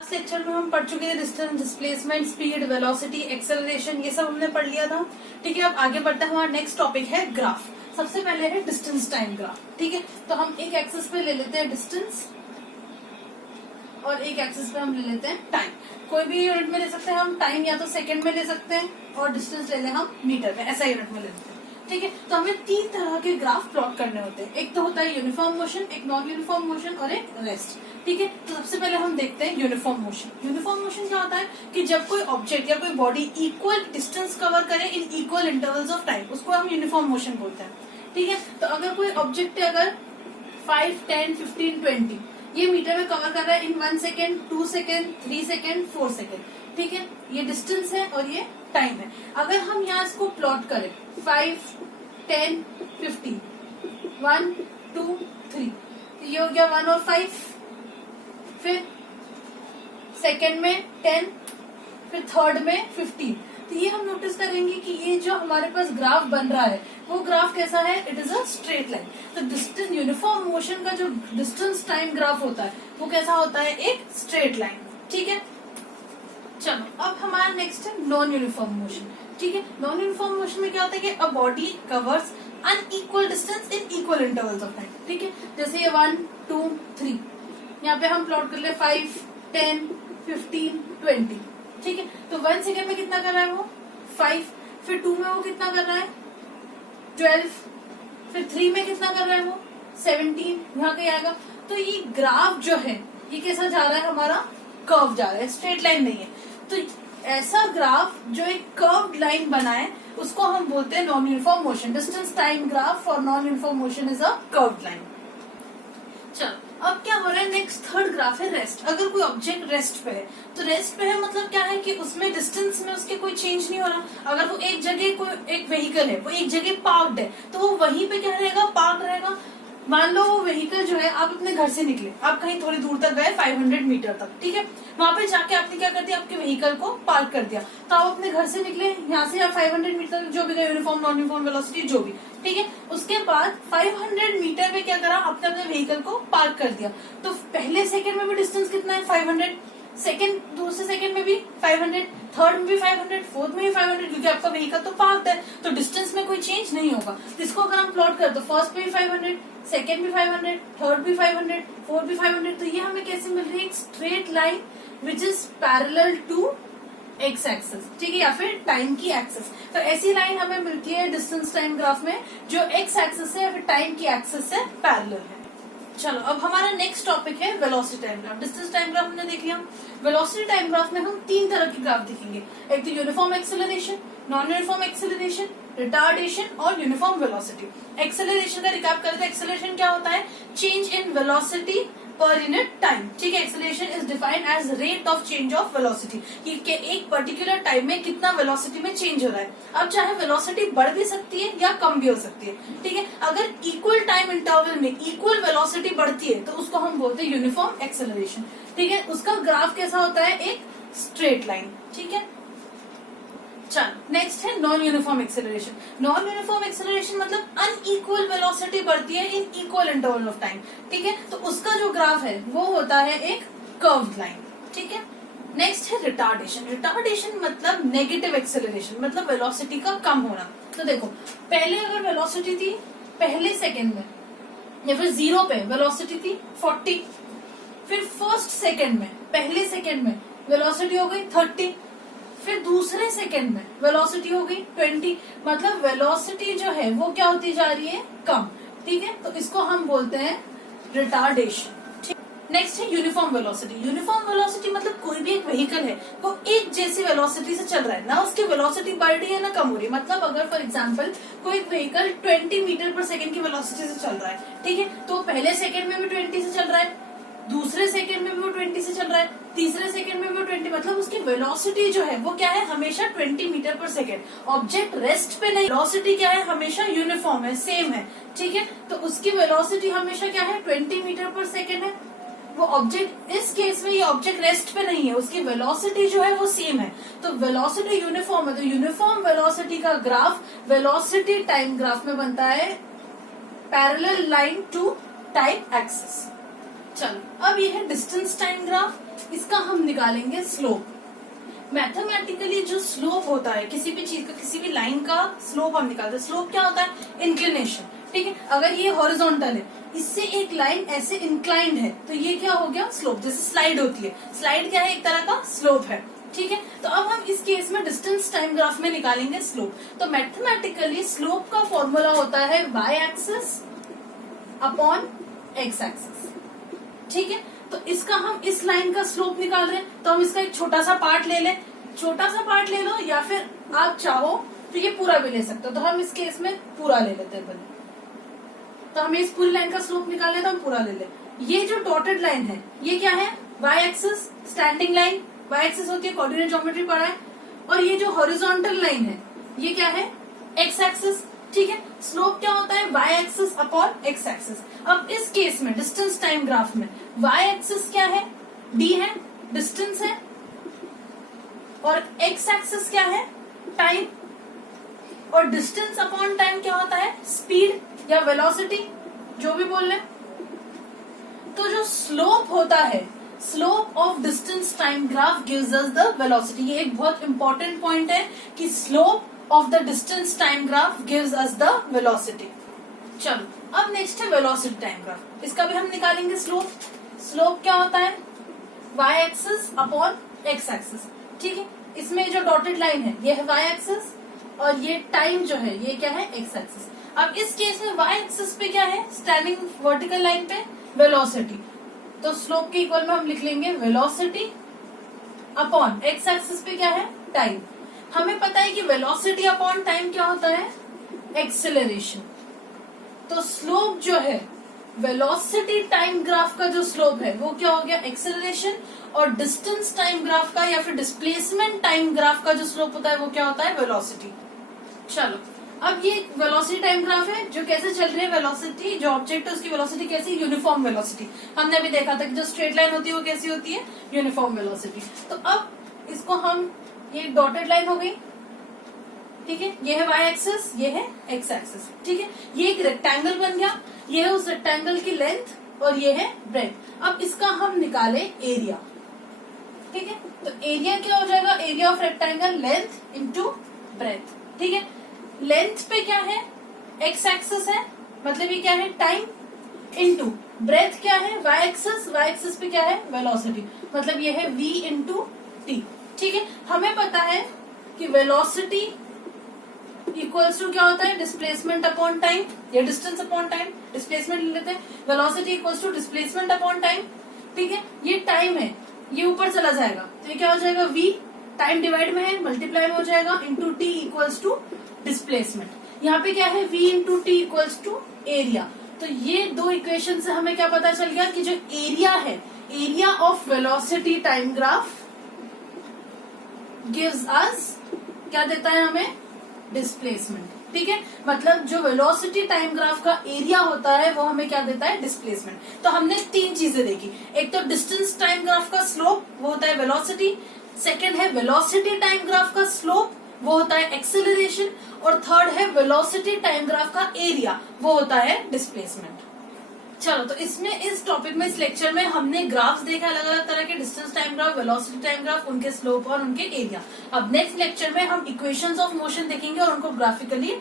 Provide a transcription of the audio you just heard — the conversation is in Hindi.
लेक्चर में हम पढ़ चुके थे distance, displacement, speed, velocity, acceleration, ये सब हमने पढ़ लिया था। ठीक है, अब आगे बढ़ते हैं। हमारा नेक्स्ट टॉपिक है ग्राफ। सबसे पहले है डिस्टेंस टाइम ग्राफ। ठीक है, तो हम एक एक्सिस पे ले लेते हैं डिस्टेंस और एक एक्सिस पे हम ले लेते हैं टाइम। कोई भी यूनिट में ले सकते हैं हम। टाइम या तो सेकंड में ले सकते हैं और डिस्टेंस ले लें हम मीटर में, ऐसा यूनिट में ले लेते हैं। ठीक है, तो हमें 3 तरह के ग्राफ प्लॉट करने होते हैं। एक तो होता है यूनिफॉर्म मोशन, एक नॉन यूनिफॉर्म मोशन और एक रेस्ट। ठीक है, तो सबसे पहले हम देखते हैं यूनिफॉर्म मोशन। यूनिफॉर्म मोशन क्या होता है कि जब कोई ऑब्जेक्ट या कोई बॉडी इक्वल डिस्टेंस कवर करे in equal intervals of time, उसको हम यूनिफॉर्म मोशन बोलते हैं। ठीक है, तो अगर कोई ऑब्जेक्ट है, अगर 5, 10, 15, 20 ये मीटर में कवर कर रहा है इन 1 सेकेंड, 2 सेकेंड, 3 सेकेंड, 4 सेकेंड। ठीक है, ये डिस्टेंस है और ये टाइम है। अगर हम यहाँ इसको प्लॉट करें 5, 10, 15, 1, 2, 3, तो ये हो गया 1 और 5। फिर सेकेंड में 10, फिर थर्ड में 15। तो ये हम नोटिस करेंगे कि ये जो हमारे पास ग्राफ बन रहा है वो ग्राफ कैसा है, it is a straight line. तो डिस्टेंस यूनिफॉर्म मोशन का जो डिस्टेंस टाइम ग्राफ होता है वो कैसा होता है, एक स्ट्रेट लाइन। ठीक है, चलो अब हमारा नेक्स्ट है नॉन यूनिफॉर्म मोशन। ठीक है, नॉन यूनिफॉर्म मोशन में क्या होता है कि a body covers unequal distance in equal intervals of time. ठीक है, जैसे ये 1, 2, 3, यहाँ पे हम प्लॉट कर ले 5, 10, 15, 20। ठीक है, तो 1 सेकेंड में कितना कर रहा है वो 5, फिर 2 में वो कितना कर रहा है 12, फिर 3 में कितना कर रहा है वो 17, यहाँ कहीं आएगा। तो ये ग्राफ जो है ये कैसा जा रहा है, हमारा कर्व जा रहा है, स्ट्रेट लाइन नहीं है। तो ऐसा ग्राफ जो एक कर्व्ड लाइन बनाए उसको हम बोलते हैं non uniform motion. Distance time graph for non uniform motion is a curved line. चलो अब क्या हो रहा है, नेक्स्ट थर्ड ग्राफ है रेस्ट। अगर कोई ऑब्जेक्ट रेस्ट पे है तो रेस्ट पे है मतलब क्या है कि उसमें डिस्टेंस में उसके कोई चेंज नहीं हो रहा। अगर वो एक जगह कोई एक व्हीकल है, वो एक जगह पार्क्ड है, तो वो वहीं पे क्या रहेगा, पार्क रहेगा। मान लो वो व्हीकल जो है, आप अपने घर से निकले, आप कहीं थोड़ी दूर तक गए 500 मीटर तक। ठीक है, वहां पे जाके आपने क्या कर दिया, आपके व्हीकल को पार्क कर दिया। तो आप अपने घर से निकले, यहाँ से आप 500 मीटर जो भी गए, यूनिफॉर्म नॉन यूनिफॉर्म वेलोसिटी जो भी। ठीक है, उसके बाद 500 मीटर में क्या करा, आपने अपने व्हीकल को पार्क कर दिया। तो पहले सेकंड में भी डिस्टेंस कितना है 500, सेकंड दूसरे सेकंड में भी 500, थर्ड में भी 500, फोर्थ में भी 500, क्योंकि आपका व्हीकल तो पार्क है, तो डिस्टेंस में कोई चेंज नहीं होगा। तो इसको अगर हम प्लॉट करें तो फर्स्ट में भी 500, सेकंड भी 500, थर्ड भी 500, फोर्थ भी 500। तो ये हमें कैसे मिल रही है, एक straight line which is parallel to X axis. ठीक है, या फिर टाइम की एक्सिस। तो ऐसी लाइन हमें मिलती है डिस्टेंस टाइम ग्राफ में जो एक्स एक्सिस से या फिर टाइम की एक्सिस से पैरेलल है। चलो अब हमारा नेक्स्ट टॉपिक है velocity time graph. Distance time graph हमने देख लिया। वेलोसिटी टाइम ग्राफ में हम 3 तरह के ग्राफ देखेंगे। एक तो uniform acceleration, non uniform acceleration, retardation और यूनिफॉर्म वेलोसिटी। एक्सेलरेशन का रिकैप करें तो एक्सेलरेशन क्या होता है, change in velocity per unit time. ठीक है, acceleration is defined as rate of change of velocity, कि एक पर्टिकुलर टाइम में कितना वेलोसिटी में चेंज हो रहा है। अब चाहे वेलोसिटी बढ़ भी सकती है या कम भी हो सकती है। ठीक है, अगर इक्वल टाइम इंटरवल में इक्वल वेलोसिटी बढ़ती है तो उसको हम बोलते हैं यूनिफॉर्म एक्सेलरेशन। ठीक है, उसका ग्राफ कैसा होता है, एक स्ट्रेट लाइन। ठीक है, चलो नेक्स्ट है non uniform acceleration. Non uniform acceleration मतलब अनइक्वल वेलोसिटी बढ़ती है in equal interval of time. ठीक है, तो उसका जो ग्राफ है वो होता है एक कर्व्ड लाइन। ठीक है, नेक्स्ट है रिटार्डेशन। रिटार्डेशन मतलब नेगेटिव एक्सेलरेशन, मतलब वेलोसिटी का कम होना। तो देखो, पहले अगर वेलोसिटी थी पहले सेकेंड में या फिर 0 पे वेलोसिटी थी 40, फिर फर्स्ट सेकेंड में पहले सेकेंड में वेलोसिटी हो गई 30, फिर दूसरे सेकंड में वेलोसिटी हो गई 20। मतलब वेलोसिटी जो है वो क्या होती जा रही है, कम। ठीक है, तो इसको हम बोलते हैं रिटार्डेशन। नेक्स्ट है यूनिफॉर्म वेलोसिटी। यूनिफॉर्म वेलोसिटी मतलब कोई भी एक व्हीकल है वो एक जैसी वेलोसिटी से चल रहा है, ना उसकी वेलोसिटी बढ़ रही है ना कम हो रही है। मतलब अगर फॉर एग्जांपल कोई व्हीकल 20 मीटर पर सेकंड की वेलोसिटी से चल रहा है, ठीक है, तो पहले सेकंड में भी 20 से चल रहा है, दूसरे सेकंड में भी वो 20 से चल रहा है, तीसरे सेकंड में भी वो 20, मतलब उसकी वेलोसिटी जो है वो क्या है, हमेशा 20 मीटर पर सेकंड। ऑब्जेक्ट रेस्ट पे नहीं, वेलोसिटी क्या है, हमेशा यूनिफॉर्म है, सेम है। ठीक है, तो उसकी वेलोसिटी हमेशा क्या है, 20 मीटर पर सेकंड है। वो ऑब्जेक्ट, इस केस में ये ऑब्जेक्ट रेस्ट पे नहीं है, उसकी वेलोसिटी जो है वो सेम है। तो वेलोसिटी यूनिफॉर्म है, तो यूनिफॉर्म वेलोसिटी का ग्राफ वेलोसिटी टाइम ग्राफ में बनता है parallel line to time axis. चलो अब ये है डिस्टेंस टाइम ग्राफ, इसका हम निकालेंगे स्लोप। मैथमेटिकली जो स्लोप होता है किसी भी चीज का, किसी भी लाइन का स्लोप हम निकालते हैं। स्लोप क्या होता है? इंक्लिनेशन। ठीक है, अगर ये हॉरिजॉन्टल है, इससे एक लाइन ऐसे इंक्लाइंड है, तो ये क्या हो गया? स्लोप। जैसे स्लाइड होती है, स्लाइड क्या है? एक तरह का स्लोप है। ठीक है, तो अब हम इस केस में डिस्टेंस टाइम ग्राफ में निकालेंगे स्लोप। तो मैथमेटिकली स्लोप का फॉर्मूला होता है y axis upon x axis. ठीक है, तो इसका हम इस लाइन का स्लोप निकाल रहे हैं, तो हम इसका एक छोटा सा पार्ट ले लें। छोटा सा पार्ट ले लो, या फिर आप चाहो तो ये पूरा भी ले सकते हो। तो हम इस केस में पूरा ले लेते हैं। तो हमें इस पूरी लाइन का स्लोप निकालना है, तो हम पूरा ले लें। ये जो डॉटेड लाइन है, ये क्या है? y axis, standing line. y axis होती है, कोऑर्डिनेट ज्योमेट्री पढ़ा है। और ये जो हॉरिजॉन्टल लाइन है, ये क्या है? x axis. ठीक है, स्लोप क्या होता है? y axis upon x axis. अब इस केस में डिस्टेंस टाइम ग्राफ में y एक्सिस क्या है? d है, डिस्टेंस है, और x एक्सिस क्या है? टाइम। और डिस्टेंस अपॉन टाइम क्या होता है? स्पीड या वेलोसिटी, जो भी बोल रहे। तो जो स्लोप होता है, slope of distance time graph gives us the velocity. ये एक बहुत इंपॉर्टेंट पॉइंट है कि slope of the distance time graph gives us the velocity. चलो, अब नेक्स्ट है वेलोसिटी टाइम ग्राफ। इसका भी हम निकालेंगे स्लोप। स्लोप क्या होता है? y axis upon x axis. ठीक है, इसमें जो डॉटेड लाइन है, ये है y एक्सिस, और ये टाइम जो है, ये क्या है? x axis. अब इस केस में y एक्सिस पे क्या है? स्टैंडिंग वर्टिकल लाइन पे वेलोसिटी। तो स्लोप के इक्वल में हम लिख लेंगे वेलोसिटी अपॉन x एक्सिस पे क्या है? टाइम। हमें पता है कि वेलोसिटी अपॉन टाइम क्या होता है? एक्सेलरेशन। तो स्लोप जो है, वेलोसिटी टाइम ग्राफ का जो स्लोप है, वो क्या हो गया? एक्सेलरेशन। और डिस्टेंस टाइम ग्राफ का या फिर डिस्प्लेसमेंट टाइम ग्राफ का जो स्लोप होता है, वो क्या होता है? वेलोसिटी। चलो, अब ये वेलोसिटी टाइम ग्राफ है जो कैसे चल रही है। वेलोसिटी जो ऑब्जेक्ट है उसकी वेलोसिटी कैसी? Uniform velocity. हमने अभी देखा था कि जो स्ट्रेट लाइन होती है वो कैसी होती है? Uniform velocity. तो अब इसको हम, ये डॉटेड लाइन हो गई। ठीक है, ये है y एक्सिस, ये है x एक्सिस। ठीक है, ये एक रेक्टेंगल बन गया। ये है उस रेक्टेंगल की लेंथ और ये है ब्रेथ। अब इसका हम निकाले एरिया। ठीक है, तो एरिया क्या हो जाएगा? Area of rectangle, length into breadth. ठीक है, लेंथ पे क्या है? x एक्सिस है, मतलब ये क्या है? टाइम, इंटू ब्रेथ क्या है? y axis. y एक्सिस पे क्या है? वेलोसिटी, मतलब ये है v इंटू टी। ठीक है, हमें पता है कि वेलोसिटी इक्वल्स टू क्या होता है? डिस्प्लेसमेंट अपॉन टाइम, या डिस्टेंस अपॉन टाइम। डिस्प्लेसमेंट ले लेते हैं, velocity equals to displacement upon time. ठीक है, ये टाइम है, ये ऊपर चला जाएगा, तो ये क्या हो जाएगा? v, टाइम डिवाइड में है, मल्टीप्लाई में हो जाएगा, into T equals to displacement. यहाँ पे क्या है? v into T equals to area. तो ये दो इक्वेशन से हमें क्या पता चल गया कि जो एरिया है, area of velocity time graph gives us, क्या देता है हमें? डिस्प्लेसमेंट। ठीक है, मतलब जो वेलोसिटी टाइम ग्राफ का एरिया होता है वो हमें क्या देता है? डिस्प्लेसमेंट। तो हमने तीन चीजें देखी। एक तो डिस्टेंस टाइम ग्राफ का स्लोप, वो होता है वेलोसिटी। सेकंड है वेलोसिटी टाइम ग्राफ का स्लोप, वो होता है एक्सेलरेशन। और थर्ड है वेलोसिटी टाइम ग्राफ का एरिया, वो होता है डिस्प्लेसमेंट। चलो, तो इसमें इस टॉपिक में, इस लेक्चर में हमने ग्राफ्स देखा, अलग अलग तरह के distance time graph, velocity time graph, उनके स्लोप और उनके एरिया। अब नेक्स्ट लेक्चर में हम इक्वेशंस ऑफ मोशन देखेंगे और उनको ग्राफिकली